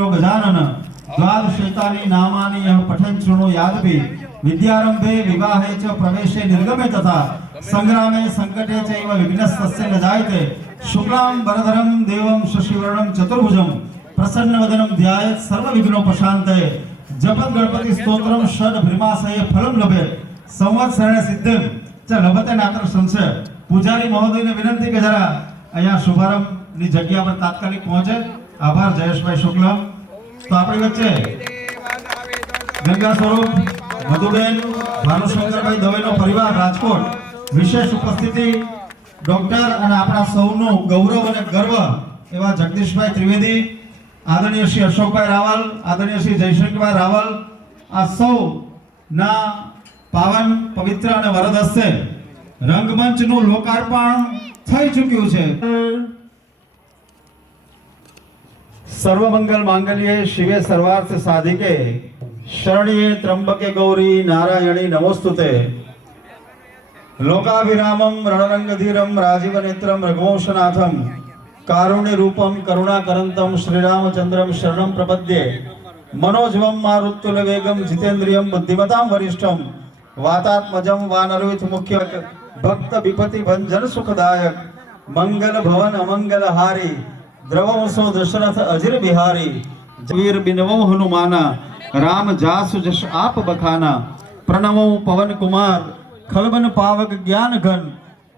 चतुरो गजानन द्वादशैतानि नामानि यः पठन् शृणुयादपि विद्यारंभे विवाहे च प्रवेशे निर्गमे तथा संग्रामे संकटे चैव विघ्नस्तस्य न जायते शुक्लां वरदरं देवं शशिवर्णं चतुर्भुजं प्रसन्नवदनं ध्यायेत् सर्वविघ्नोपशान्तये जपन् गणपति स्तोत्रं षड्भ्रीमासये फलं लभेत् संवत्सरेण सिद्धिं च लभते नात्र संशय। પૂજારી મહોદયને વિનંતી કે જરા અહીંયા શુભારંભની જગ્યા પર તાત્કાલિક પહોંચે। આભાર જયેશભાઈ શુક્લ। તો આપણી વચ્ચે ગંગા સ્વરૂપ મધુબેન ભાનુશંકરભાઈ દવેનો પરિવાર રાજકોટ વિશેષ ઉપસ્થિતિ ડોક્ટર અને આપણા સૌનું ગૌરવ અને ગર્વ એવા જગદીશભાઈ ત્રિવેદી, આદરણીય શ્રી અશોકભાઈ રાવલ, આદરણીય શ્રી જયશંકરભાઈ રાવલ, આ સૌના પાવન પવિત્ર અને વરદ હસ્તે રંગમંચનું લોકાર્પણ થઈ ચૂક્યું છે। સર્વમંગલ માંગલ્યે શિવે સર્વાર્થ સાધિકે શરણ્યે ત્રંબકે ગૌરી નારાયણી નમોસ્તુતે। લોકાભિરામમ રણરંગધીરમ રાજીવનેત્રમ રઘુવંશનાથમ કારુણ્ય રૂપમ કરુણાકરંતમ શ્રીરામચંદ્રમ શરણમ પ્રપદ્યે। मनोजवम मारुत्तुल वेगम जितेन्द्रियम बुद्धिमतां वरिष्ठम वातात्मजम वानरयुत मुख्य भक्त विपति भंजन सुखदायक मंगल भवन अमंगल हारी द्रवंसो दशरथ अजिर बिहारी वीर बिनवो हनुमाना राम जासु जश आप बखाना प्रणवो पवन कुमार खलबन पावक ज्ञान घन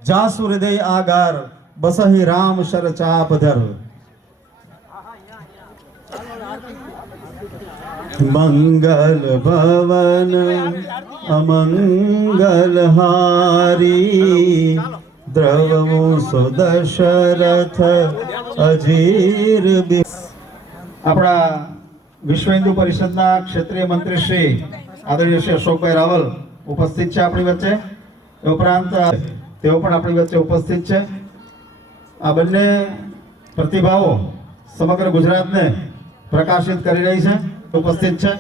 जासु हृदय आगार बसहि राम शर चाप धर। मंगल भवन अमंगल हारी द्रवंसो दशरथ अजीर। अपना विश्व हिंदू परिषदना क्षेत्रीय मंत्री श्री आदरणीय श्री अशोकभाई रावल उपस्थित है अपनी वच्चे। उपरांत तेओ पण अपनी वच्चे उपस्थित है। आ बंने प्रतिभाओ समग्र गुजरात ने प्रकाशित करी रही है, उपस्थित है।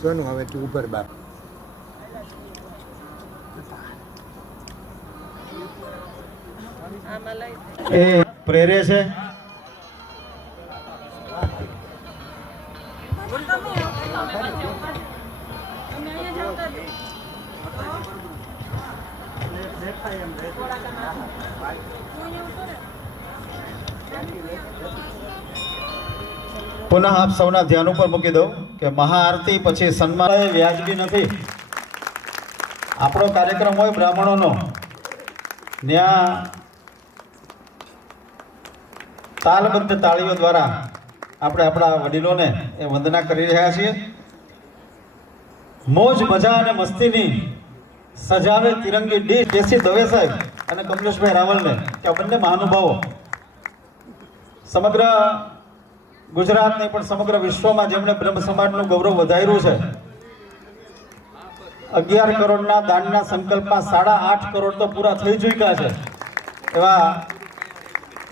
सोनू હવે તું ઉપર બાપ એ પ્રેરે છે। पुनः आप सौना ध्यान पर मूकी दो कि महाआरती पछी सन्मान व्याजबी नहीं। आपणो कार्यक्रम होय ब्राह्मणोनो न्या तालबद्ध ताळीओ द्वारा આપણે આપણા વડીલોને એ વંદના કરી રહ્યા છીએ। મોજ મજા અને મસ્તીની સજાવે તિરંગી ડીશ કેસી દવે સાહેબ અને કમલેશભાઈ રાવલને કે આ બંને મહાનુભાવો સમગ્ર गुजरात नहीं पण समग्र विश्व में जेमणे ब्रह्म समाज नु गौरव वधार्यु छे। 11 करोड़ ना दान ना संकल्प में 8.5 करोड़ तो पूरा थई चुक्या छे। एवा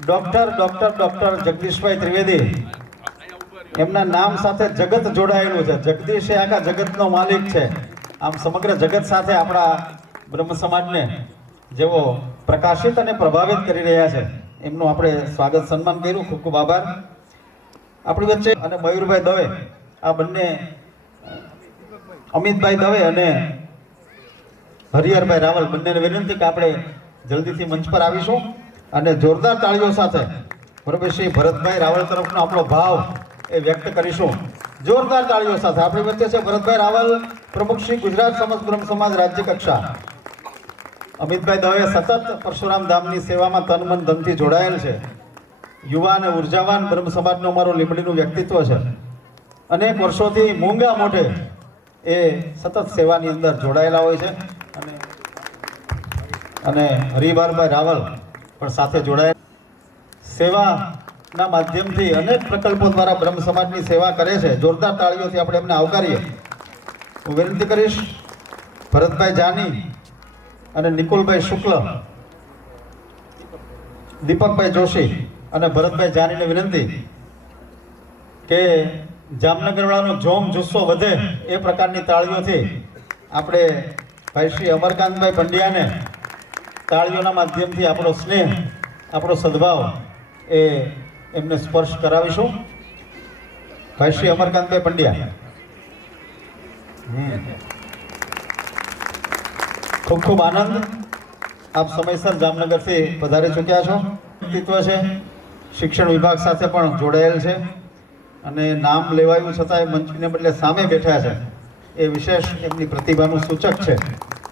doctor doctor doctor Jagdishbhai Trivedi एमना नाम साथे जगत जोड़ायेलुं छे। जगदीश आखा जगत नो मालिक छे। आम समग्र जगत साथे आपणा ब्रह्म समाज ने जेवो प्रकाशित अने प्रभावित करी रह्या छे एमनुं आपणे स्वागत सन्मान कर्युं। खूब खूब आभार। अपनी वच्चे अने मयूरभाई दवे आ बंने अमितभाई दवे अने हरिहरभाई रावल बंने विनंती कि आपणे जल्दीथी मंच पर आवीशुं अने जोरदार ताळीओ साथे बरोबर श्री भरतभाई रावल तरफनो आपणो भाव ए व्यक्त करीशुं। जोरदार ताळीओ साथे आपणी वच्चे छे भरतभाई रावल प्रमुख श्री गुजरात समस्त ब्रह्म समाज राज्य कक्षा। अमितभाई दवे सतत परशुराम धामनी सेवामां तन मन धनथी जोडाયેલ છે। युवा ने ऊर्जावान ब्रह्म समाज नो मारो લીંબડીનું व्यक्तित्व है। अनेक वर्षों मूंगा मोटे ए सतत सेवानी अंदर जोड़ायेला होय छे अने हरिभारभाई रावल पण साथे जोड़ाय सेवाना माध्यमथी अनेक प्रकल्पों द्वारा ब्रह्म समाजनी सेवा करे छे। जोरदार ताळीओथी आपणे एमने आवकारीए। हूँ विनंती करीश भरतभाई जानी अने निकुलभाई शुक्ल, दीपकभाई जोशी અને ભરતભાઈ જાનીને વિનંતી કે જામનગરવાળાનો જોમ જુસ્સો વધે એ પ્રકારની તાળીઓથી આપણે ભાઈ શ્રી અમરકાંતભાઈ પંડ્યાને તાળીઓના માધ્યમથી આપણો સ્નેહ આપણો સદભાવ એ એમને સ્પર્શ કરાવીશું. ભાઈ શ્રી અમરકાંતભાઈ પંડ્યા. ખૂબ ખૂબ આનંદ, આપ સમયસર જામનગરથી પધારી ચૂક્યા છો. વ્યક્તિત્વ છે, શિક્ષણ વિભાગ સાથે પણ જોડાયેલ છે અને નામ લેવાયું છતાંય મંચને બદલે સામે બેઠા છે એ વિશેષ એમની પ્રતિભાનું સૂચક છે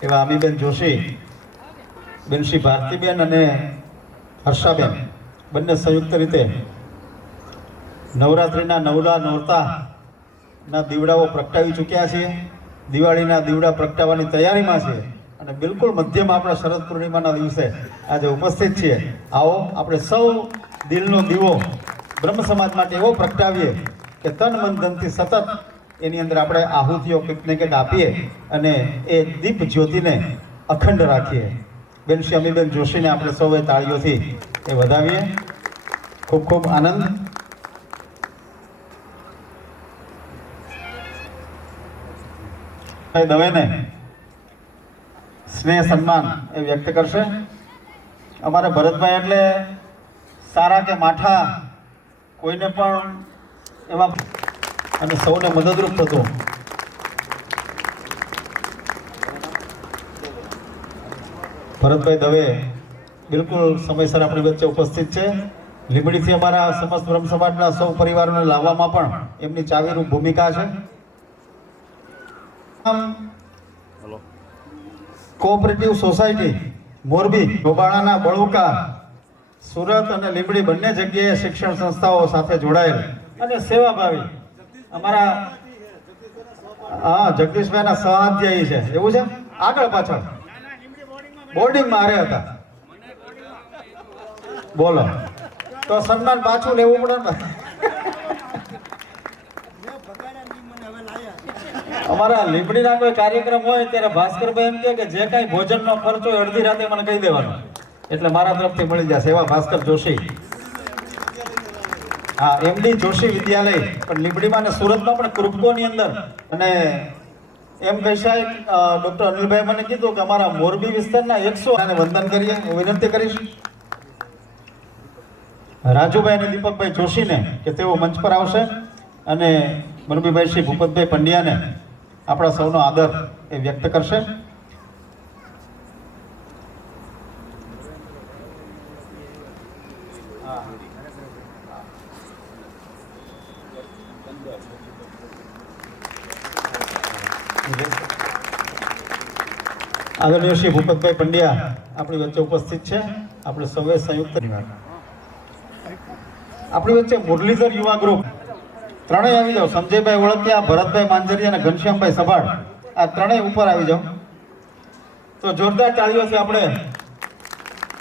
એવા અમીબેન જોશી, બેન શ્રી ભારતીબેન અને હર્ષાબેન બંને સંયુક્ત રીતે નવરાત્રિના નવલા નોરતાના દીવડાઓ પ્રગટાવી ચૂક્યા છીએ. દિવાળીના દીવડા પ્રગટાવવાની તૈયારીમાં છીએ અને બિલકુલ મધ્યમાં આપણા શરદ પૂર્ણિમાના દિવસે આજે ઉપસ્થિત છીએ. આવો આપણે સૌ દિલનો દીવો બ્રહ્મ સમાજ માટે એવો પ્રગટાવીએ કે તન મન ધનથી સતત એની અંદર આપણે આહુતિઓ કંઈક ને કંઈક આપીએ અને એ દીપ જ્યોતિને અખંડ રાખીએ. બેન શ્રી અમીબેન જોશીને આપણે સૌએ તાળીઓથી એ વધાવીએ. ખૂબ ખૂબ આનંદ. દવેને સ્નેહ સન્માન એ વ્યક્ત કરશે. અમારે ભરતભાઈ એટલે સારા કે માઠા કોઈને પણ એવા અને સૌને મદદરૂપ થતું. ભરતભાઈ દવે બિલકુલ સમયસર આપણી વચ્ચે ઉપસ્થિત છે. લીંબડીથી અમારા સમસ્ત બ્રહ્મ સમાજના સૌ પરિવારોને લાવવામાં પણ એમની ચાવીરૂપ ભૂમિકા છે. કોઓપરેટિવ સોસાયટી મોરબી, ગોબાળાના બળુકા, સુરત અને લીંબડી બંને જગ્યાએ શિક્ષણ સંસ્થાઓ સાથે જોડાયેલ અને સેવાભાવી અમારા જગદીશભાઈના સહાધ્યાયી છે. એવું છે? આગળ પાછળ બોર્ડિંગમાં હારે હતા. બોલો તો સન્માન પાછું લેવું પડે ને. અમારા લીંબડીના કોઈ કાર્યક્રમ હોય ત્યારે ભાસ્કરભાઈ એમ કે જે કાંઈ ભોજનનો ખર્ચો હોય અડધી રાતે મને કહી દેવાનો, એટલે મારા તરફથી મળી જશે. એવા ભાસ્કર જોશી. હા, એમડી જોશી વિદ્યાલય પણ લીંબડીમાં અને સુરતમાં પણ કૃપકોની અંદર. અને એમ કહી સાહેબ ડૉક્ટર અનિલભાઈ મને કીધું કે અમારા મોરબી વિસ્તારના 100 અને વંદન કરીએ. હું વિનંતી કરીશ રાજુભાઈ અને દીપકભાઈ જોશીને કે તેઓ મંચ પર આવશે અને મોરબીભાઈ શ્રી ભૂપતભાઈ પંડ્યાને આપણા સૌનો આદર એ વ્યક્ત કરશે. આદરણીય શ્રી ભૂપતભાઈ પંડ્યા આપણી વચ્ચે ઉપસ્થિત છે. આપણે સૌએ સંયુક્ત આપણી વચ્ચે મુરલીધર યુવા ગ્રુપ ત્રણેય આવી જાઓ. સંજયભાઈ ઓળખિયા, ભરતભાઈ માંજરિયા અને ઘનશ્યામભાઈ સભાડ, આ ત્રણેય ઉપર આવી જાઓ. તો જોરદાર તાળીઓથી આપણે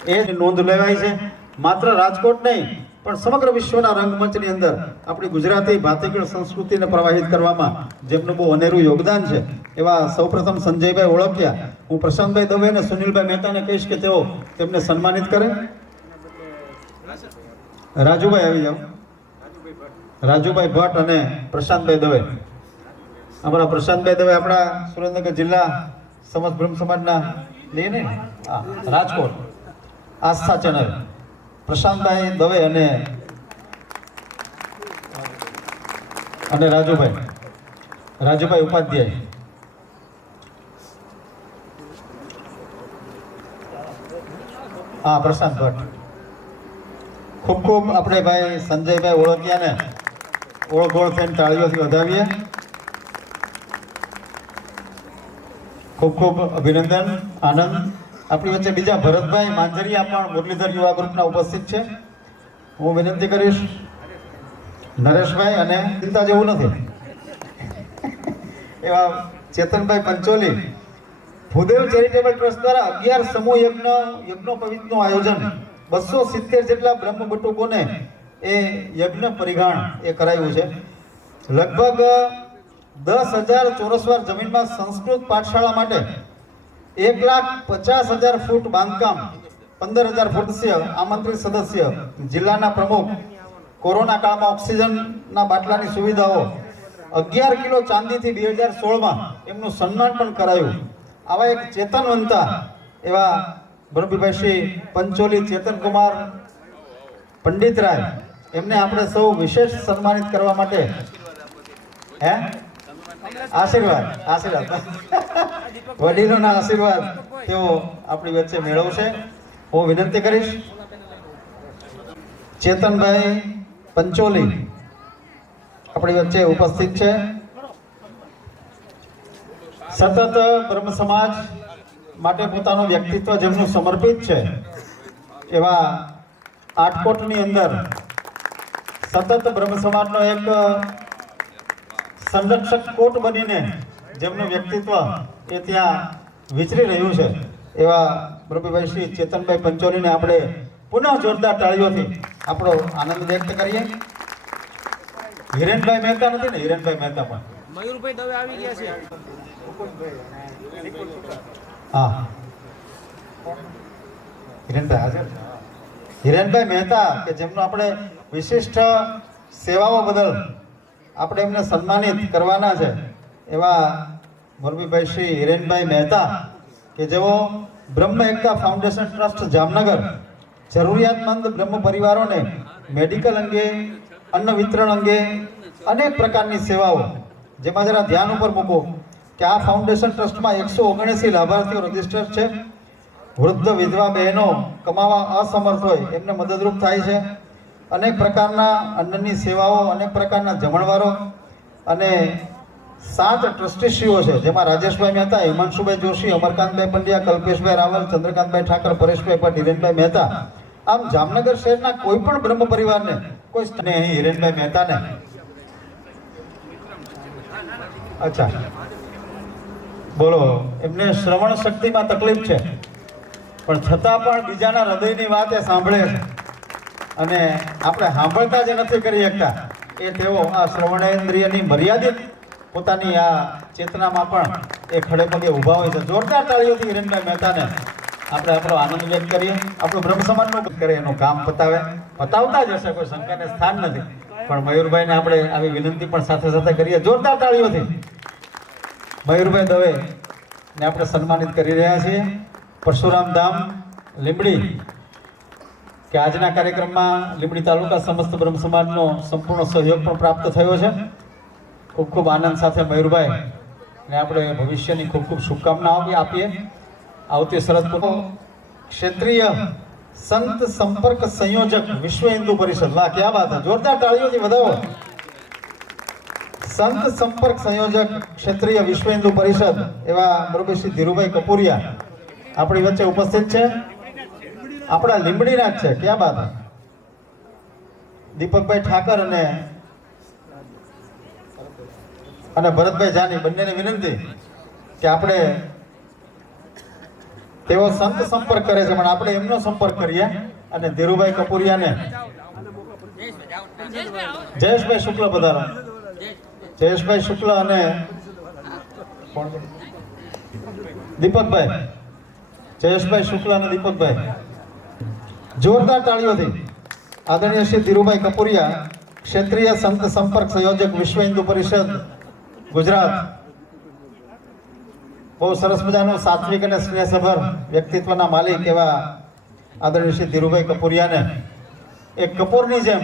એ નોંધ લેવાય છે. માત્ર રાજકોટ નહીં પણ સમગ્ર વિશ્વના રંગમંચની અંદર આપણી ગુજરાતી ભાતીગળ સંસ્કૃતિને પ્રવાહિત કરવામાં જેમનું બહુ અનેરું યોગદાન છે એવા સૌપ્રથમ સંજયભાઈ ઓળખિયા. હું પ્રશાંતભાઈ દવે અને સુનિલભાઈ મહેતાને કહીશ કે તેઓ તેમને સન્માનિત કરે. રાજુભાઈ આવી જાઓ. રાજુભાઈ ભટ્ટ અને પ્રશાંતભાઈ દવે. અમારા પ્રશાંતભાઈ દવે આપણા સુરેન્દ્રનગર જિલ્લા સમસ્ત બ્રહ્મ સમાજના લઈએ ને, હા, રાજકોટ આસ્થા ચેનલ. પ્રશાંતભાઈ દવે અને રાજુભાઈ ઉપાધ્યાય. હા, પ્રશાંત ભટ્ટ. ખૂબ ખૂબ આપણે ભાઈ સંજયભાઈ ઓળખિયાને ઓળઘોળ થઈને તાળીઓથી વધાવીએ. ખૂબ ખૂબ અભિનંદન, આનંદ. આપણી વચ્ચે બીજા ભરતભાઈ માંજરિયા પણ મુરલીધર યુવા ગ્રુપના ઉપસ્થિત છે. હું વિનંતી કરીશ નરેશભાઈ, અને ચિંતા જેવું નથી એવા ચેતનભાઈ પંચોલી. ભૂદેવ ચેરિટેબલ ટ્રસ્ટ દ્વારા 11 સમૂહ યજ્ઞોપવિતનું આયોજન 270 જેટલા બ્રહ્મ બટુકોને એ યજ્ઞ પરિગાણ એ કરાયું છે. લગભગ 10,000 ચોરસવાર જમીનમાં સંસ્કૃત પાઠશાળા માટે 1,50,000 ફૂટ બાંધકામ, 15,000 સદસ્ય આમંત્રિત સદસ્ય, જિલ્લાના પ્રમુખ, કોરોના કાળમાં ઓક્સિજનના બાટલાની સુવિધાઓ, 11 કિલો ચાંદીથી 2016માં એમનું સન્માન પણ કરાયું. આવા એક ચેતનવંતા એવા બ્રહ્મભાઈ શ્રી પંચોલી ચેતનકુમાર પંડિતરાય એમને આપણે સૌ વિશેષ સન્માનિત કરવા માટે હે આશીર્વાદ વડીલોના આશીર્વાદ તેઓ આપણી વચ્ચે મેળવશે. હું વિનંતી કરીશ ચેતનભાઈ પંચોલી આપણી વચ્ચે ઉપસ્થિત છે. સતત બ્રહ્મ સમાજ માટે પોતાનું વ્યક્તિત્વ જેમનું સમર્પિત છે એવા આટકોટની અંદર સતત બ્રહ્મ સમાજનો એક સંરક્ષક કોટ બનીને જેમનું વ્યક્તિત્વ એ ત્યાં વિચરી રહ્યું છે એવા બ્રહ્મભાઈ શ્રી ચેતનભાઈ પંચોલીને આપણે પુનઃ જોરદાર તાળીઓથી આપણો આનંદ વ્યક્ત કરીએ. હિરેનભાઈ મહેતા નથી ને? હિરેનભાઈ મહેતા પણ મયુરભાઈ દવે આવી ગયા છે. હા હિરેનભાઈ હાજર. હિરેનભાઈ મહેતા કે જેમનું આપણે વિશિષ્ટ સેવાઓ બદલ આપણે એમને સન્માનિત કરવાના છે એવા મોરબીભાઈ શ્રી હિરેનભાઈ મહેતા કે જેઓ બ્રહ્મ એકતા ફાઉન્ડેશન ટ્રસ્ટ જામનગર જરૂરિયાતમંદ બ્રહ્મ પરિવારોને મેડિકલ અંગે, અન્ન વિતરણ અંગે અનેક પ્રકારની સેવાઓ, જેમાં જરા ધ્યાન ઉપર મૂકો કે આ ફાઉન્ડેશન ટ્રસ્ટમાં 179 લાભાર્થીઓ રજીસ્ટર છે. વૃદ્ધ વિધવા બહેનો કમાવા અસમર્થ હોય એમને મદદરૂપ થાય છે. અનેક પ્રકારના અન્નની સેવાઓ, અનેક પ્રકારના જમણવારો અને 7 ટ્રસ્ટીશ્રીઓ છે, જેમાં રાજેશભાઈ મહેતા, હિમાંશુભાઈ જોશી, અમરકાંતભાઈ પંડ્યા, કલ્પેશભાઈ રાવલ, ચંદ્રકાંતભાઈ ઠાકર, પરેશભાઈ ભટ્ટ, હિરેનભાઈ મહેતા. આમ જામનગર શહેરના કોઈ પણ બ્રહ્મ પરિવારને કોઈ અહીં હિરેનભાઈ મહેતાને અચ્છા બોલો, એમને શ્રવણ શક્તિમાં તકલીફ છે પણ છતાં પણ બીજાના હૃદયની વાત એ સાંભળે છે અને આપણે સાંભળતા જ નથી કરી શકતા એ તેઓ આ શ્રવણેન્દ્રિયની મર્યાદિત પોતાની આ ચેતનામાં પણ એ ખડે પગે ઊભા હોય છે. જોરદાર તાળીઓથી હિરેનભાઈ મહેતાને આપણે આપણો આનંદ વ્યક્ત કરીએ. આપણો બ્રહ્મ સમાજનું કરે એનું કામ પતાવતા જ હશે, કોઈ શંકાને સ્થાન નથી. પણ મયુરભાઈને આપણે આવી વિનંતી પણ સાથે સાથે કરીએ જોરદાર તાળીઓથી. મયુરભાઈ દવે ને આપણે સન્માનિત કરી રહ્યા છીએ. પરશુરામ ધામ લીંબડી કે આજના કાર્યક્રમમાં લીંબડી તાલુકા સમસ્ત બ્રહ્મ સમાજનો સંપૂર્ણ સહયોગ પણ પ્રાપ્ત થયો છે. ખૂબ ખૂબ આનંદ સાથે મયુરભાઈ ને આપણે ભવિષ્યની ખૂબ ખૂબ શુભકામનાઓ આપીએ. આવતી શરદ ક્ષેત્રીય સંત સંપર્ક સંયોજક વિશ્વ હિન્દુ પરિષદ, વાહ ક્યાં વાત છે, જોરદાર તાળીઓથી વધાવો. સંત સંપર્ક સંયોજક ક્ષેત્રીય વિશ્વ હિન્દુ પરિષદ એવા બરોબર શ્રી ધીરુભાઈ કપૂરિયા આપણી વચ્ચે ઉપસ્થિત છે. આપણા લીંબડીના જ છે, ક્યાં વાત. દીપકભાઈ ઠાકર અને ભરતભાઈ જાની બંનેને વિનંતી કે આપણે તેઓ સંત સંપર્ક કરે છે પણ આપણે એમનો સંપર્ક કરીએ અને ધીરુભાઈ કપૂરિયાને જયેશભાઈ શુક્લ પધારો. જયેશભાઈ શુક્લ અને દીપકભાઈ, જયેશભાઈ શુક્લ અને દીપકભાઈ જોરદાર તાળીઓથી આદરણીય શ્રી ધીરુભાઈ કપૂરિયા, ક્ષેત્રીય સંત સંપર્ક સંયોજક વિશ્વ હિન્દુ પરિષદ ગુજરાત. બહુ સરસ મજાનું સાત્વિક અને સ્નેહસભર વ્યક્તિત્વના માલિક એવા આદરણીય શ્રી ધીરુભાઈ કપૂરિયાને એક કપૂરની જેમ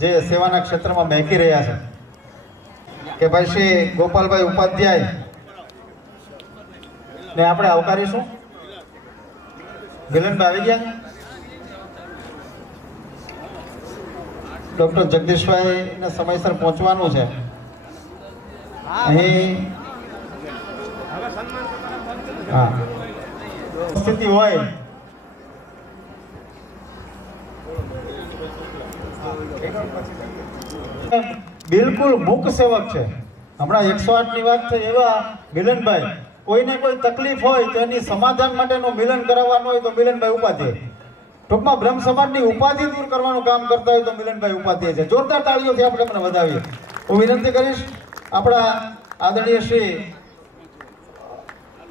જે સેવાના ક્ષેત્રમાં મહેકી રહ્યા છે કે ભાઈ શ્રી ગોપાલભાઈ ઉપાધ્યાય ને આપણે આવકારીશું. મિલનભાઈ આવી ગયા. ડોક્ટર જગદીશભાઈને સમયસર પહોંચવાનું છે. અહીં હા સ્થિતિ હોય બિલકુલ મૂક સેવક છે. હમણાં 108 ની વાત થઈ એવા મિલનભાઈ, કોઈને કોઈ તકલીફ હોય તો એની સમાધાન માટેનું મિલન કરાવવાનું હોય તો મિલનભાઈ ઉપાધ્યાય. ટૂંકમાં બ્રહ્મ સમાજની ઉપાધિ દૂર કરવાનું કામ કરતા હોય તો મિલનભાઈ ઉપાધ્યાય છે. જોરદાર તાળીઓથી આપણે એમને વધાવીએ. હું વિનંતી કરીશ આપણા આદરણીય શ્રી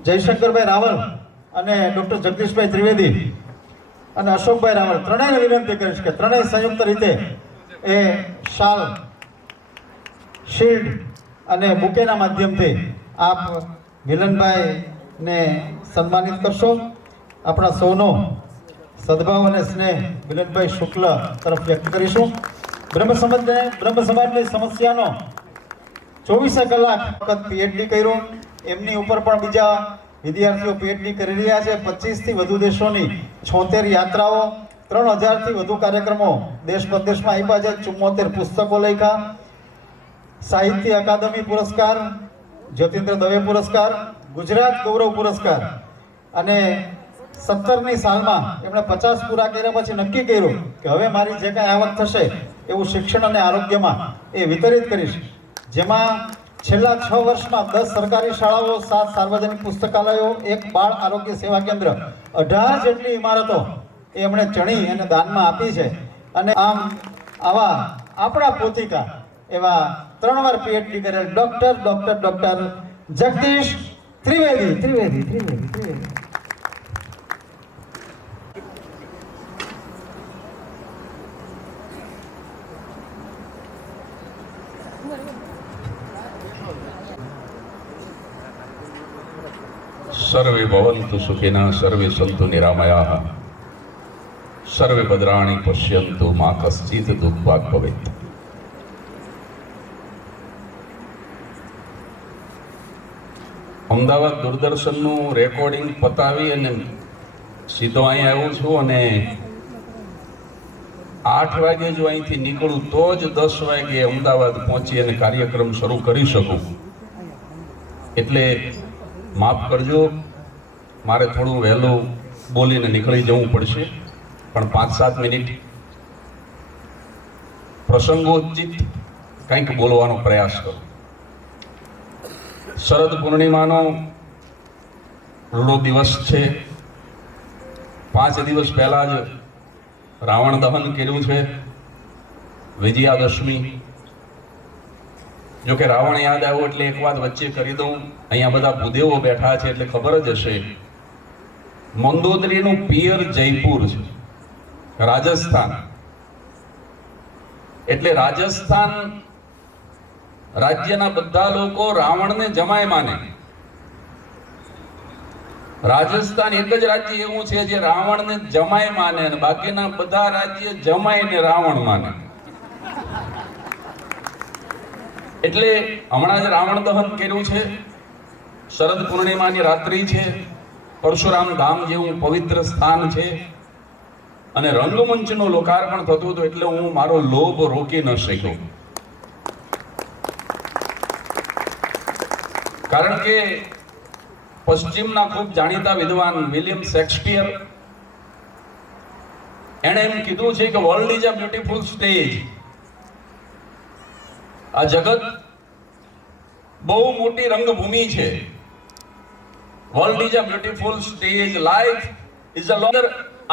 જયશંકરભાઈ રાવલ અને ડોક્ટર જગદીશભાઈ ત્રિવેદી અને અશોકભાઈ રાવલ ત્રણેયને વિનંતી કરીશ કે ત્રણેય સંયુક્ત રીતે એ શાલ, શિલ્ડ અને બુકેના માધ્યમથી આપ મિલનભાઈને સન્માનિત કરશો. આપણા સૌનો સદભાવ અને સ્નેહ મિલનભાઈ શુક્લ તરફ વ્યક્ત કરીશું. બ્રહ્મ સમાજની સમસ્યાનો 24 કલાક વખત પીએચડી કર્યું. એમની ઉપર પણ બીજા વિદ્યાર્થીઓ પીએચડી કરી રહ્યા છે. 25 થી વધુ દેશોની 76 યાત્રાઓ, 3000 થી વધુ કાર્યક્રમો દેશ પ્રદેશમાં આપ્યા છે. 74 પુસ્તકો લખ્યા. સાહિત્ય અકાદમી પુરસ્કાર, જ્યોતિન્દ્ર દવે પુરસ્કાર, ગુજરાત ગૌરવ પુરસ્કાર અને 17ની સાલમાં એમણે 50 પૂરા કર્યા પછી નક્કી કર્યું કે હવે મારી જે કાંઈ આવક થશે એવું શિક્ષણ અને આરોગ્યમાં એ વિતરિત કરીશ. જેમાં છેલ્લા 6 વર્ષમાં 10 સરકારી શાળાઓ, 7 સાર્વજનિક પુસ્તકાલયો, 1 બાળ આરોગ્ય સેવા કેન્દ્ર, 18 જેટલી ઇમારતો એ એમણે ચણી અને દાનમાં આપી છે. અને આમ આવા આપણા પોતિકા એવા 3 વાર પીએચડી કરેલ ડોક્ટર જગદીશ ત્રિવેદી. सर्वे भवन्तु सुखिनः, सर्वे सन्तु निरामयाः, सर्वे भद्राणि पश्यन्तु मा कश्चित् दुःखभाग् भवेत्. અમદાવાદ દૂરદર્શનનું રેકોર્ડિંગ પતાવી અને સીધો અહીં આવ્યો છું અને 8 વાગે જો અહીંથી નીકળું તો જ 10 વાગે અમદાવાદ પહોંચી અને કાર્યક્રમ શરૂ કરી શકું. એટલે માફ કરજો, મારે થોડું વહેલું બોલીને નીકળી જવું પડશે, પણ 5-7 મિનિટ પ્રસંગોચિત કંઈક બોલવાનો પ્રયાસ કરું. શરદ પૂર્ણિમાનો દિવસ છે. 5 દિવસ પહેલા જ રાવણ દહન કર્યું છે, વિજયાદશમી. જો કે રાવણ યાદ આવ્યો એટલે એક વાત વચ્ચે કરી દઉં. અહીંયા બધા ભૂદેવો બેઠા છે એટલે ખબર જ હશે. મંદોદરીનું પિયર જયપુર છે, રાજસ્થાન. એટલે રાજસ્થાન રાજ્યના બધા લોકો રાવણને જમાય માને. રાજસ્થાન એક જ રાજ્ય એવું છે જે રાવણને જમાય માને અને બાકીના બધા રાજ્ય જમાઈને રાવણ માને. એટલે હમણાં જ રાવણ દહન કર્યું છે. શરદ પૂર્ણિમાની રાત્રિ છે. પરશુરામ ધામ જેવું પવિત્ર સ્થાન છે અને રંગમંચનું લોકાર્પણ થતું હતું એટલે હું મારો લોભ રોકી ન શક્યો. કારણ કે પશ્ચિમના ખૂબ જાણીતા વિદ્વાન વિલિયમ શેક્સપિયર એણે એમ કીધું છે કે world is a beautiful stage. આ જગત બહુ મોટી રંગભૂમિ છે. World is a beautiful stage, life is a longer.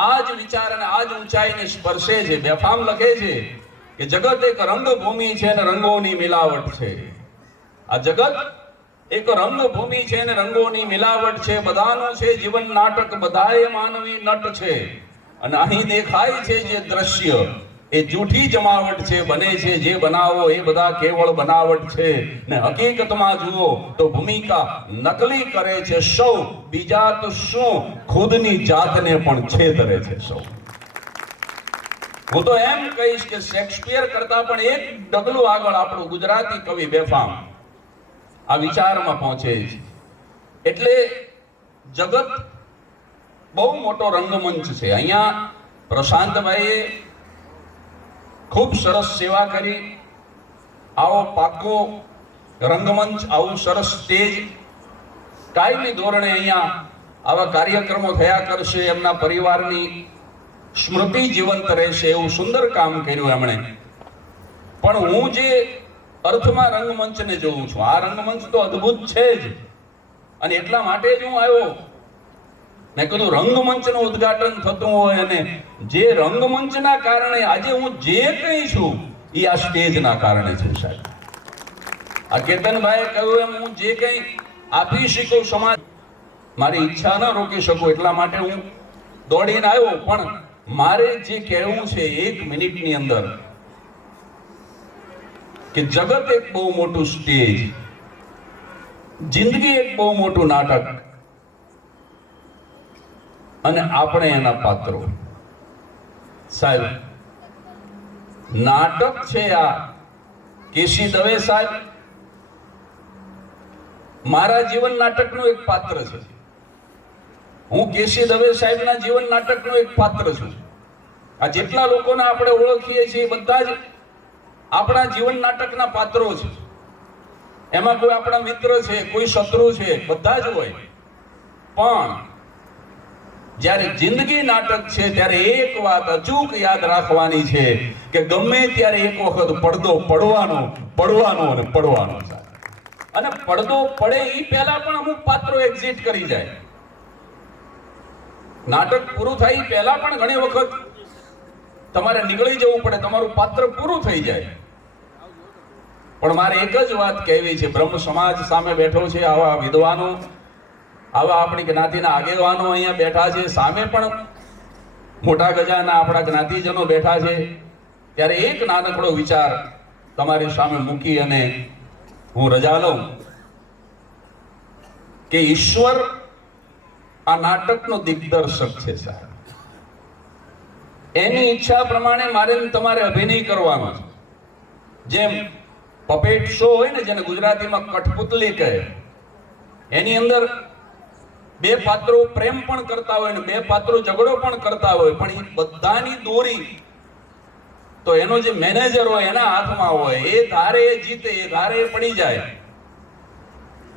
આ જ વિચાર અને આ જ ઊંચાઈને સ્પર્શે છે. બેફામ લખે છે કે જગત એક રંગભૂમિ છે અને રંગોની મિલાવટ છે. આ જગત એક રંગભૂમિ છે અને રંગોની મિલાવટ છે. બધાનું છે જીવન નાટક, બધાએ માનવી નટ છે. અને અહીં દેખાય છે જે દ્રશ્ય એ જૂઠી જમાવટ છે. બને છે જે બનાવો એ બધા કેવળ બનાવટ છે. ને હકીકતમાં જુઓ તો ભૂમિકા નકલી કરે છે સૌ. બીજા તો શું, ખુદની જાતને પણ છેતરે છે સૌ. હું તો એમ કહીશ કે શેક્સપિયર કરતા પણ એક ડગલું આગળ આપણું ગુજરાતી કવિ બેફામ આ વિચારમાં પહોંચે છે. એટલે જગત બહુ મોટો રંગમંચ છે. અહીંયા પ્રશાંતભાઈએ ખૂબ સરસ સેવા કરી. આવો પાકો રંગમંચ, આવું સરસ સ્ટેજ કાયમી ધોરણે અહીંયા આવા કાર્યક્રમો થયા કરશે. એમના પરિવારની સ્મૃતિ જીવંત રહેશે. એવું સુંદર કામ કર્યું એમણે. પણ હું જે અર્થમાં રંગમંચને જોઉં છું, આ રંગમંચ તો અદ્ભુત છે જ. અને એટલા માટે જ હું આવ્યો. મેં કીધું રંગમંચનું ઉદ્ઘાટન થતું હોય અને જે રંગમંચના કારણે આજે હું જે કંઈ છું એ આ સ્ટેજના કારણે છે સાહેબ. આ કેતનભાઈએ કહ્યું એમ હું જે કંઈ આપી શકું સમાજ, મારી ઈચ્છા ન રોકી શકું એટલા માટે હું દોડીને આવ્યો. પણ મારે જે કહેવું છે 1 મિનિટની અંદર કે જગત એક બહુ મોટું સ્ટેજ, જિંદગી એક બહુ મોટું નાટક અને આપણે એના પાત્રો. સાહેબ નાટક છે આ કેસી દવે સાહેબ મારા જીવન નાટકનું એક પાત્ર છે. હું કેસી દવે સાહેબના જીવન નાટકનું એક પાત્ર છું. આ જેટલા લોકોને આપણે ઓળખીએ છીએ બધા જ આપણા જીવન નાટકના પાત્રો છે. એમાં કોઈ આપણા મિત્ર છે, કોઈ શત્રુ છે, બધા જ હોય. પણ જ્યારે જિંદગી નાટક છે ત્યારે એક વાત અચૂક યાદ રાખવાની છે કે ગમે ત્યારે એક વખત પડદો પડવાનો અને પડવાનો છે. અને પડદો પડે એ પહેલા પણ અમુક પાત્રો એક્ઝિટ કરી જાય. નાટક પૂરું થાય એ પહેલા પણ ઘણી વખત તમારે નીકળી જવું પડે, તમારું પાત્ર પૂરું થઈ જાય. પણ મારે એક જ વાત કહેવી છે, બ્રહ્મ સમાજ સામે બેઠો છે, આવા વિદ્વાનો, આવા આપણી જ્ઞાતિના આગેવાનો અહીંયા બેઠા છે, સામે પણ મોટા ગજાના આપણા જ્ઞાતિજનો બેઠા છે. ત્યારે એક નાનકડો વિચાર તમારી સામે મૂકી અને હું રજા લઉં કે ઈશ્વર આ નાટકનો દિગ્દર્શક છે સાહેબ. એની ઈચ્છા પ્રમાણે મારે તમારે અભિનય કરવાનો છે. જેમ પપેટ શો હોય ને, જેને ગુજરાતીમાં કઠપુતલી કહે, એની અંદર બે પાત્રો પ્રેમ પણ કરતા હોય ને બે પાત્રો ઝઘડો પણ કરતા હોય, પણ એ બધાની દોરી તો એનો જે મેનેજર હોય એના હાથમાં હોય. એ ધારે એ જીતે, એ ધારે એ પડી જાય.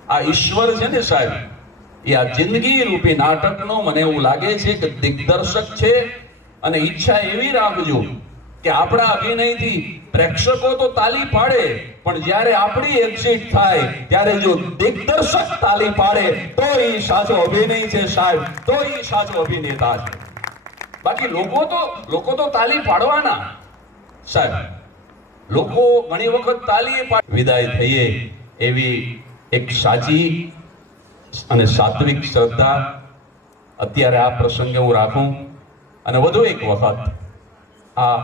આ ઈશ્વર છે ને સાહેબ, એ આ જિંદગી રૂપી નાટકનો મને એવું લાગે છે કે દિગ્દર્શક છે. અને ઈચ્છા એવી રાખજો કે આપણા અભિનયથી પ્રેક્ષકો તો તાલી પાડે, પણ જ્યારે આપણી એક્ઝિટ થાય ત્યારે જો દિગ્દર્શક તાલી પાડે તો એ સાચો અભિનય છે સાહેબ, તો એ સાચો અભિનેતા છે. બાકી લોકો તો તાલી પાડવાના સાહેબ. લોકો ઘણી વખત તાલી વિદાય થઈએ એવી એક સાચી અને સાત્વિક શ્રદ્ધા અત્યારે આ પ્રસંગે હું રાખું. અને વધુ એક વખત આ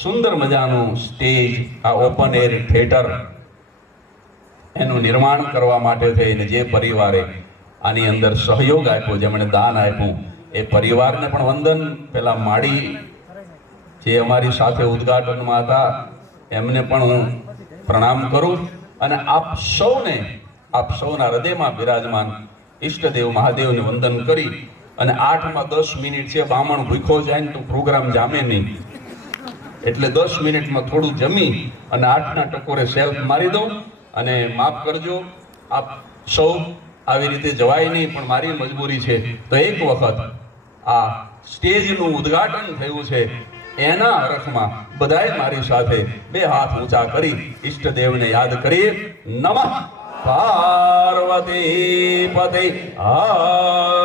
સુંદર મજાનું સ્ટેજ, આ ઓપન એર થિયેટર એનું નિર્માણ કરવા માટે થઈને જે પરિવારે આની અંદર સહયોગ આપ્યો, જેમણે દાન આપ્યું, એ પરિવારને પણ વંદન. પેલા માળી જે અમારી સાથે ઉદ્ઘાટનમાં હતા એમને પણ હું પ્રણામ કરું. અને આપ સૌના હૃદયમાં બિરાજમાન ઈષ્ટદેવ મહાદેવને વંદન કરી અને 8 માં 10 મિનિટ છે. બામણ ભૂખો જાય ને તો પ્રોગ્રામ જામે નહીં, એટલે 10 મિનિટમાં થોડું જમી અને 8 ના ટકોરે સેલ્ફ મારી દઉં. અને માફ કરજો, આપ સૌ આવી રીતે જવાય નહીં, પણ મારી મજબૂરી છે. તો એક વખત આ સ્ટેજનું ઉદ્ઘાટન થયું છે એના હરખમાં બધાએ મારી સાથે 2 હાથ ઊંચા કરી ઈષ્ટદેવને યાદ કરીએ. નમઃ પાર્વતી પતે હર